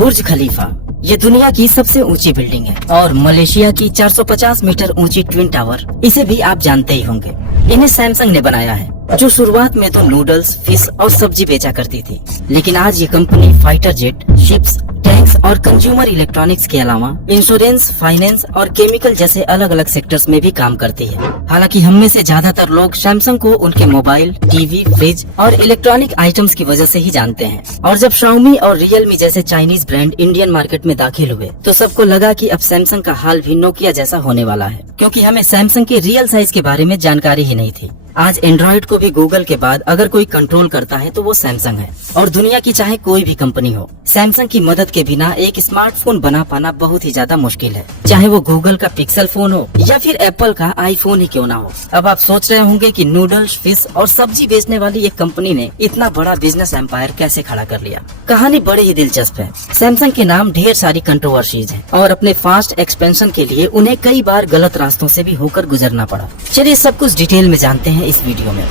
बुर्ज खलीफा ये दुनिया की सबसे ऊंची बिल्डिंग है और मलेशिया की 450 मीटर ऊंची ट्विन टावर, इसे भी आप जानते ही होंगे। इन्हें सैमसंग ने बनाया है, जो शुरुआत में तो नूडल्स, फिश और सब्जी बेचा करती थी, लेकिन आज ये company fighter jet, ships, tanks और कंज्यूमर इलेक्ट्रॉनिक्स के अलावा इंश्योरेंस, फाइनेंस और केमिकल जैसे अलग अलग सेक्टर्स में भी काम करती है। हालांकि हम में से ज्यादातर लोग सैमसंग को उनके मोबाइल, टीवी, फ्रिज और इलेक्ट्रॉनिक आइटम्स की वजह से ही जानते हैं। और जब शाओमी और रियलमी जैसे चाइनीज ब्रांड इंडियन मार्केट में दाखिल हुए तो सबको लगा कि अब सैमसंग का हाल भी नोकिया जैसा होने वाला है, क्योंकि हमें सैमसंग के रियल साइज के बारे में जानकारी ही नहीं थी। आज एंड्रॉइड को भी गूगल के बाद अगर कोई कंट्रोल करता है तो वो सैमसंग है। और दुनिया की चाहे कोई भी कंपनी हो, सैमसंग की मदद के बिना एक स्मार्टफोन बना पाना बहुत ही ज्यादा मुश्किल है, चाहे वो गूगल का पिक्सल फोन हो या फिर एप्पल का आईफोन ही क्यों ना हो। अब आप सोच रहे होंगे कि नूडल्स, फिश और सब्जी बेचने वाली एक कंपनी ने इतना बड़ा बिजनेस एम्पायर कैसे खड़ा कर लिया। कहानी बड़ी ही दिलचस्प है। सैमसंग के नाम ढेर सारी कंट्रोवर्सीज है और अपने फास्ट एक्सपेंशन के लिए उन्हें कई बार गलत रास्तों से भी होकर गुजरना पड़ा। चलिए सब कुछ डिटेल में जानते हैं इस वीडियो में।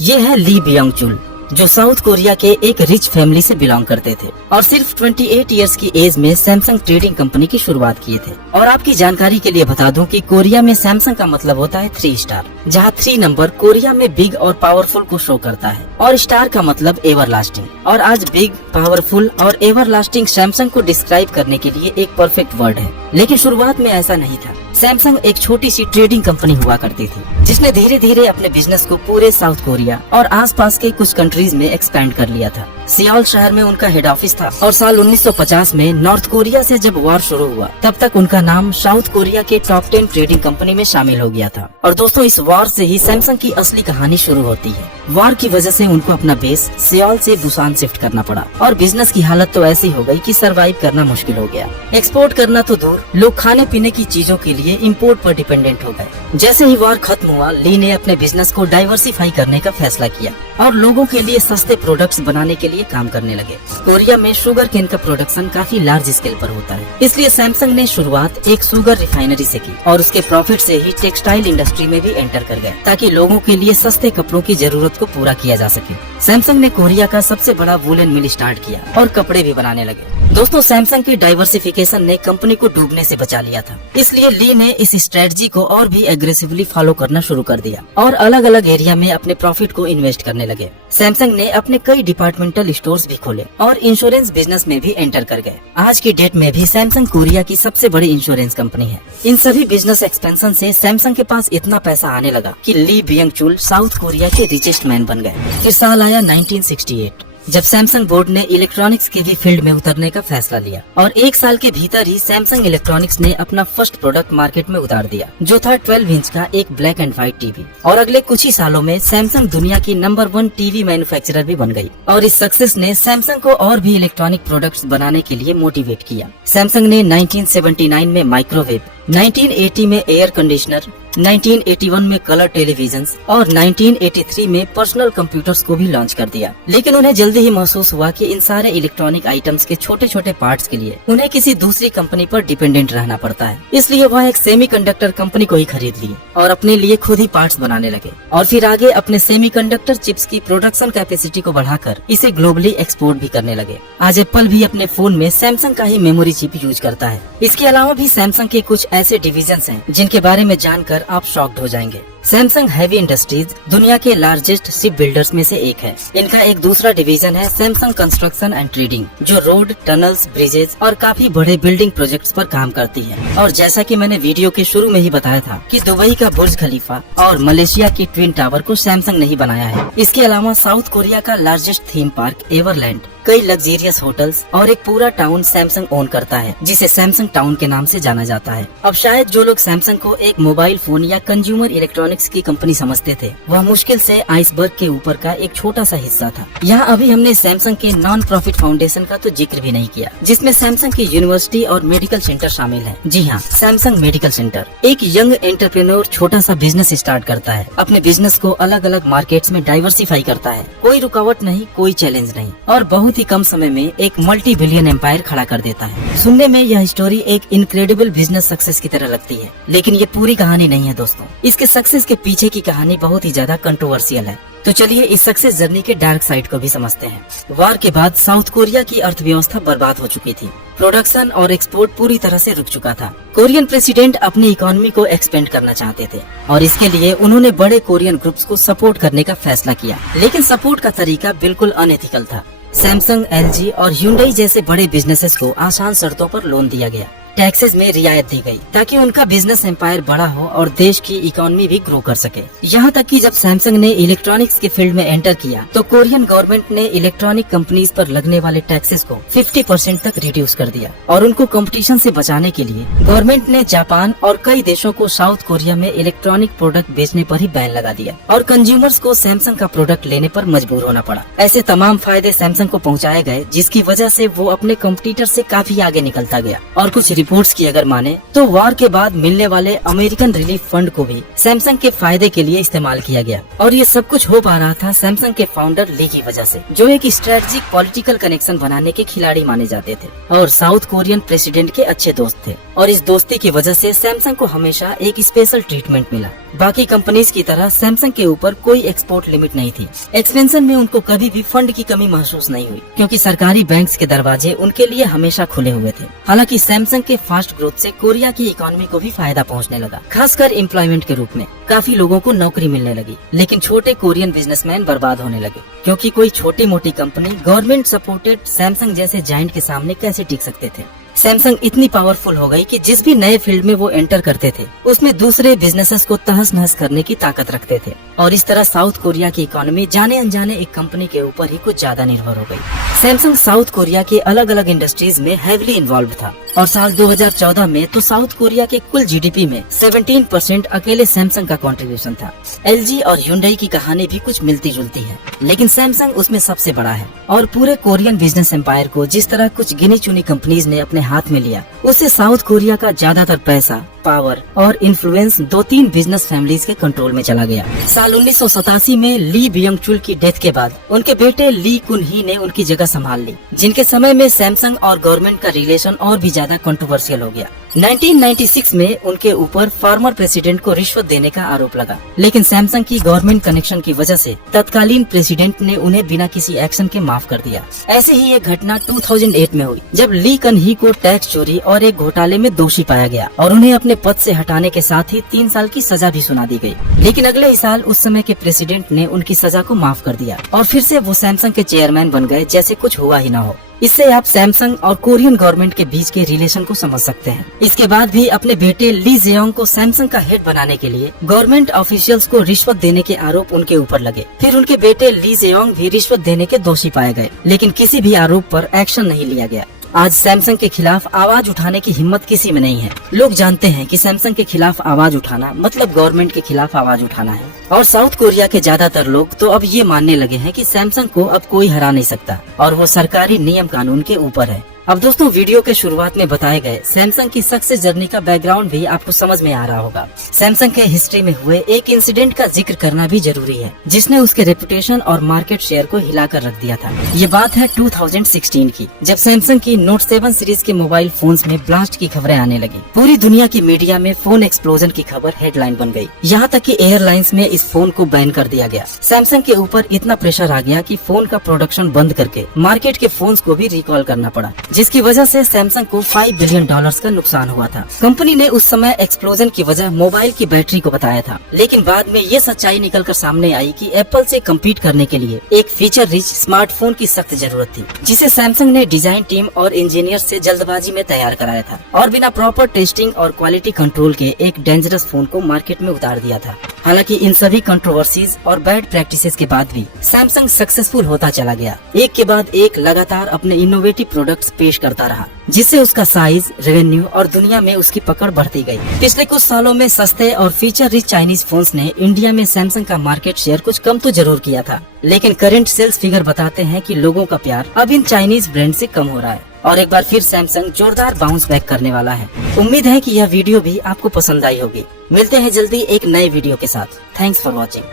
ये है ली बियोंग चुल, जो साउथ कोरिया के एक रिच फैमिली से बिलोंग करते थे और सिर्फ 28 इयर्स की एज में सैमसंग ट्रेडिंग कंपनी की शुरुआत किए थे। और आपकी जानकारी के लिए बता दूं कि कोरिया में सैमसंग का मतलब होता है 3 स्टार, जहां 3 नंबर कोरिया में बिग और पावरफुल को शो करता है और स्टार का मतलब एवरलास्टिंग। और आज बिग, पावरफुल और एवरलास्टिंग सैमसंग को डिस्क्राइब करने के लिए एक परफेक्ट वर्ड है। लेकिन शुरुआत में ऐसा नहीं था। सैमसंग एक छोटी सी ट्रेडिंग कंपनी हुआ करती थी, जिसने धीरे धीरे अपने बिजनेस को पूरे साउथ कोरिया और आसपास के कुछ कंट्रीज में एक्सपैंड कर लिया था। सियोल शहर में उनका हेड ऑफिस था और साल 1950 में नॉर्थ कोरिया से जब वॉर शुरू हुआ तब तक उनका नाम साउथ कोरिया के टॉप 10 ट्रेडिंग कंपनी में शामिल हो गया था। और दोस्तों, इस वॉर से ही सैमसंग की असली कहानी शुरू होती है। वॉर की वजह से उनको अपना बेस सियोल से बुसान शिफ्ट करना पड़ा और बिजनेस की हालत तो ऐसी हो गई कि सरवाइव करना मुश्किल हो गया। एक्सपोर्ट करना तो दूर, लोग खाने पीने की चीजों के लिए इम्पोर्ट पर डिपेंडेंट हो गए। जैसे ही वॉर खत्म हुआ, ली ने अपने बिजनेस को डाइवर्सिफाई करने का फैसला किया और लोगों के लिए सस्ते प्रोडक्ट्स बनाने के लिए काम करने लगे। कोरिया में शुगर केन का प्रोडक्शन काफी लार्ज स्केल पर होता है, इसलिए सैमसंग ने शुरुआत एक शुगर रिफाइनरी से की और उसके प्रॉफिट से ही टेक्सटाइल इंडस्ट्री में भी एंटर कर गए, ताकि लोगों के लिए सस्ते कपड़ों की जरूरत को पूरा किया जा सके। सैमसंग ने कोरिया का सबसे बड़ा वूलन मिल स्टार्ट किया और कपड़े भी बनाने लगे। दोस्तों, सैमसंग की डाइवर्सिफिकेशन ने कंपनी को डूबने से बचा लिया था, इसलिए ली ने इस स्ट्रेटजी को और भी एग्रेसिवली फॉलो करना शुरू कर दिया और अलग अलग एरिया में अपने प्रॉफिट को इन्वेस्ट करने लगे। सैमसंग ने अपने कई डिपार्टमेंटल स्टोर्स भी खोले और इंश्योरेंस बिजनेस में भी एंटर कर गए। आज की डेट में भी सैमसंग कोरिया की सबसे बड़ी इंश्योरेंस कंपनी है। इन सभी बिजनेस एक्सपेंशन से सैमसंग के पास इतना पैसा आने लगा कि ली बियोंग चुल साउथ कोरिया के रिचेस्ट मैन बन गए। फिर साल आया 1968, जब सैमसंग बोर्ड ने इलेक्ट्रॉनिक्स की भी फील्ड में उतरने का फैसला लिया और 1 साल के भीतर ही सैमसंग इलेक्ट्रॉनिक्स ने अपना फर्स्ट प्रोडक्ट मार्केट में उतार दिया, जो था 12 इंच का एक ब्लैक एंड व्हाइट टीवी। और अगले कुछ ही सालों में सैमसंग दुनिया की नंबर 1 टीवी मैन्युफैक्चरर भी बन गई और इस सक्सेस ने सैमसंग को और भी इलेक्ट्रॉनिक प्रोडक्ट्स बनाने के लिए मोटिवेट किया। सैमसंग ने 1979 में माइक्रोवेव, 1980 में एयर कंडीशनर, 1981 में कलर टेलीविजन्स और 1983 में पर्सनल कंप्यूटर्स को भी लॉन्च कर दिया। लेकिन उन्हें जल्दी ही महसूस हुआ कि इन सारे इलेक्ट्रॉनिक आइटम्स के छोटे छोटे पार्ट्स के लिए उन्हें किसी दूसरी कंपनी पर डिपेंडेंट रहना पड़ता है। इसलिए वह एक सेमीकंडक्टर कंपनी को ही खरीद ली और अपने लिए खुद ही पार्ट्स बनाने लगे और फिर आगे अपने सेमीकंडक्टर चिप्स की प्रोडक्शन कैपेसिटी को बढ़ाकर इसे ग्लोबली एक्सपोर्ट भी करने लगे। आज एप्पल भी अपने फोन में सैमसंग का ही मेमोरी चिप यूज करता है। इसके अलावा भी सैमसंग के कुछ ऐसे डिविजन्स हैं जिनके बारे में जानकर आप शॉक्ड हो जाएंगे। सैमसंग हैवी इंडस्ट्रीज दुनिया के लार्जेस्ट शिप बिल्डर्स में से एक है। इनका एक दूसरा डिवीजन है सैमसंग कंस्ट्रक्शन एंड ट्रेडिंग, जो रोड, टनल्स, ब्रिजेज और काफी बड़े बिल्डिंग प्रोजेक्ट्स पर काम करती है। और जैसा कि मैंने वीडियो के शुरू में ही बताया था कि दुबई का बुर्ज खलीफा और मलेशिया की ट्विन टावर को सैमसंग ने ही बनाया है। इसके अलावा साउथ कोरिया का लार्जेस्ट थीम पार्क एवरलैंड, कई लग्जेरियस होटल्स और एक पूरा टाउन सैमसंग ओन करता है, जिसे सैमसंग टाउन के नाम से जाना जाता है। अब शायद जो लोग सैमसंग को एक मोबाइल फोन या कंज्यूमर इलेक्ट्रॉनिक्स की कंपनी समझते थे, वह मुश्किल से आइसबर्ग के ऊपर का एक छोटा सा हिस्सा था। यहाँ अभी हमने सैमसंग के नॉन प्रॉफिट फाउंडेशन का तो जिक्र भी नहीं किया, जिसमें सैमसंग की यूनिवर्सिटी और मेडिकल सेंटर शामिल है। जी हाँ, सैमसंग मेडिकल सेंटर। एक यंग एंटरप्रेन्योर छोटा सा बिजनेस स्टार्ट करता है, अपने बिजनेस को अलग अलग मार्केट्स में डाइवर्सिफाई करता है। कोई रुकावट नहीं, कोई चैलेंज नहीं और बहुत बहुत ही कम समय में एक मल्टी बिलियन एम्पायर खड़ा कर देता है। सुनने में यह स्टोरी एक इनक्रेडिबल बिजनेस सक्सेस की तरह लगती है, लेकिन ये पूरी कहानी नहीं है दोस्तों। इसके सक्सेस के पीछे की कहानी बहुत ही ज्यादा कंट्रोवर्शियल है। तो चलिए इस सक्सेस जर्नी के डार्क साइड को भी समझते हैं। वार के बाद साउथ कोरिया की अर्थव्यवस्था बर्बाद हो चुकी थी। प्रोडक्शन और एक्सपोर्ट पूरी तरह से रुक चुका था। कोरियन प्रेसिडेंट अपनी इकोनॉमी को एक्सपेंड करना चाहते थे और इसके लिए उन्होंने बड़े कोरियन ग्रुप्स को सपोर्ट करने का फैसला किया, लेकिन सपोर्ट का तरीका बिल्कुल अनएथिकल था। सैमसंग, एलजी और ह्यूंडई जैसे बड़े बिजनेसेस को आसान शर्तों पर लोन दिया गया, टैक्सेस में रियायत दी गई ताकि उनका बिजनेस एम्पायर बड़ा हो और देश की इकोनॉमी भी ग्रो कर सके। यहाँ तक कि जब सैमसंग ने इलेक्ट्रॉनिक्स के फील्ड में एंटर किया तो कोरियन गवर्नमेंट ने इलेक्ट्रॉनिक कंपनीज पर लगने वाले टैक्सेस को 50% तक रिड्यूस कर दिया और उनको कंपटीशन से बचाने के लिए गवर्नमेंट ने जापान और कई देशों को साउथ कोरिया में इलेक्ट्रॉनिक प्रोडक्ट बेचने पर ही बैन लगा दिया और कंज्यूमर्स को सैमसंग का प्रोडक्ट लेने पर मजबूर होना पड़ा। ऐसे तमाम फायदे सैमसंग को पहुँचाए गए, जिसकी वजह से वो अपने कॉम्पिटिटर से काफी आगे निकलता गया। और कुछ रिपोर्ट्स की अगर माने तो वार के बाद मिलने वाले अमेरिकन रिलीफ फंड को भी सैमसंग के फायदे के लिए इस्तेमाल किया गया और ये सब कुछ हो पा रहा था सैमसंग के फाउंडर ली की वजह से, जो एक स्ट्रेटेजिक पॉलिटिकल कनेक्शन बनाने के खिलाड़ी माने जाते थे और साउथ कोरियन प्रेसिडेंट के अच्छे दोस्त थे। और इस दोस्ती की वजह से सैमसंग को हमेशा एक स्पेशल ट्रीटमेंट मिला। बाकी कंपनीज की तरह सैमसंग के ऊपर कोई एक्सपोर्ट लिमिट नहीं थी। एक्सपेंशन में उनको कभी भी फंड की कमी महसूस नहीं हुई, क्योंकि सरकारी बैंक्स के दरवाजे उनके लिए हमेशा खुले हुए थे। हालांकि सैमसंग के फास्ट ग्रोथ से कोरिया की इकोनॉमी को भी फायदा पहुंचने लगा, खासकर एम्प्लॉयमेंट के रूप में। काफी लोगों को नौकरी मिलने लगी, लेकिन छोटे कोरियन बिजनेसमैन बर्बाद होने लगे, क्योंकि कोई छोटी मोटी कंपनी गवर्नमेंट सपोर्टेड सैमसंग जैसे जायंट के सामने कैसे टिक सकते थे। सैमसंग इतनी पावरफुल हो गई कि जिस भी नए फील्ड में वो एंटर करते थे उसमें दूसरे बिजनेसेस को तहस नहस करने की ताकत रखते थे और इस तरह साउथ कोरिया की इकोनॉमी जाने अनजाने एक कंपनी के ऊपर ही कुछ ज्यादा निर्भर हो गई। सैमसंग साउथ कोरिया के अलग अलग इंडस्ट्रीज में हेवीली इन्वॉल्व था और साल 2014 में तो साउथ कोरिया के कुल जीडीपी में 17% अकेले सैमसंग का कंट्रीब्यूशन था। एलजी और ह्यूंडई की कहानी भी कुछ मिलती जुलती है, लेकिन सैमसंग उसमें सबसे बड़ा है और पूरे कोरियन बिजनेस एम्पायर को जिस तरह कुछ गिनी चुनी कंपनीज ने अपने हाथ में लिया, उससे साउथ कोरिया का ज्यादातर पैसा, पावर और इन्फ्लुएंस 2-3 बिजनेस फैमिलीज के कंट्रोल में चला गया। साल 1987 में ली बियंग चुल की डेथ के बाद उनके बेटे ली कुन ही ने उनकी जगह संभाल ली, जिनके समय में सैमसंग और गवर्नमेंट का रिलेशन और भी ज्यादा कंट्रोवर्शियल हो गया। 1996 में उनके ऊपर फार्मर प्रेसिडेंट को रिश्वत देने का आरोप लगा, लेकिन सैमसंग की गवर्नमेंट कनेक्शन की वजह से तत्कालीन प्रेसिडेंट ने उन्हें बिना किसी एक्शन के माफ कर दिया। ऐसे ही एक घटना 2008 में हुई, जब ली कन ही को टैक्स चोरी और एक घोटाले में दोषी पाया गया और उन्हें अपने पद से हटाने के साथ ही 3 साल की सजा भी सुना दी गई। लेकिन अगले ही साल उस समय के प्रेसिडेंट ने उनकी सजा को माफ कर दिया और फिर से वो सैमसंग के चेयरमैन बन गए, जैसे कुछ हुआ ही ना हो। इससे आप सैमसंग और कोरियन गवर्नमेंट के बीच के रिलेशन को समझ सकते हैं। इसके बाद भी अपने बेटे ली जेयोंग को सैमसंग का हेड बनाने के लिए गवर्नमेंट ऑफिशियल्स को रिश्वत देने के आरोप उनके ऊपर लगे। फिर उनके बेटे ली जेयोंग भी रिश्वत देने के दोषी पाए गए, लेकिन किसी भी आरोप पर एक्शन नहीं लिया गया। आज सैमसंग के खिलाफ आवाज उठाने की हिम्मत किसी में नहीं है। लोग जानते हैं कि सैमसंग के खिलाफ आवाज उठाना मतलब गवर्नमेंट के खिलाफ आवाज उठाना है और साउथ कोरिया के ज्यादातर लोग तो अब ये मानने लगे हैं कि सैमसंग को अब कोई हरा नहीं सकता और वो सरकारी नियम कानून के ऊपर है। अब दोस्तों, वीडियो के शुरुआत में बताए गए सैमसंग की सक्सेस जर्नी का बैकग्राउंड भी आपको समझ में आ रहा होगा। सैमसंग के हिस्ट्री में हुए एक इंसिडेंट का जिक्र करना भी जरूरी है, जिसने उसके रेपुटेशन और मार्केट शेयर को हिलाकर रख दिया था। ये बात है 2016 की, जब सैमसंग की नोट 7 सीरीज के मोबाइल फोन्स में ब्लास्ट की खबरें आने लगी। पूरी दुनिया की मीडिया में फोन एक्सप्लोजन की खबर हेडलाइन बन गई। यहाँ तक कि एयरलाइंस में इस फोन को बैन कर दिया गया। सैमसंग के ऊपर इतना प्रेशर आ गया कि फोन का प्रोडक्शन बंद करके मार्केट के फोन्स को भी रिकॉल करना पड़ा, जिसकी वजह से सैमसंग को $5 बिलियन का नुकसान हुआ था। कंपनी ने उस समय एक्सप्लोजन की वजह मोबाइल की बैटरी को बताया था, लेकिन बाद में ये सच्चाई निकलकर सामने आई कि एप्पल से कम्पीट करने के लिए एक फीचर रिच स्मार्टफोन की सख्त जरूरत थी, जिसे सैमसंग ने डिजाइन टीम और इंजीनियर से जल्दबाजी में तैयार कराया था और बिना प्रॉपर टेस्टिंग और क्वालिटी कंट्रोल के एक डेंजरस फोन को मार्केट में उतार दिया था। हालांकि इन सभी कंट्रोवर्सीज और बैड प्रैक्टिसेस के बाद भी सैमसंग सक्सेसफुल होता चला गया। एक के बाद एक लगातार अपने इनोवेटिव प्रोडक्ट्स पेश करता रहा, जिससे उसका साइज, रेवेन्यू और दुनिया में उसकी पकड़ बढ़ती गई। पिछले कुछ सालों में सस्ते और फीचर रिच चाइनीज फोन्स ने इंडिया में सैमसंग का मार्केट शेयर कुछ कम तो जरूर किया था, लेकिन करंट सेल्स फिगर बताते हैं कि लोगों का प्यार अब इन चाइनीज ब्रांड से कम हो रहा है और एक बार फिर सैमसंग जोरदार बाउंस बैक करने वाला है। उम्मीद है कि यह वीडियो भी आपको पसंद आई होगी। मिलते हैं जल्दी एक नए वीडियो के साथ। Thanks for watching.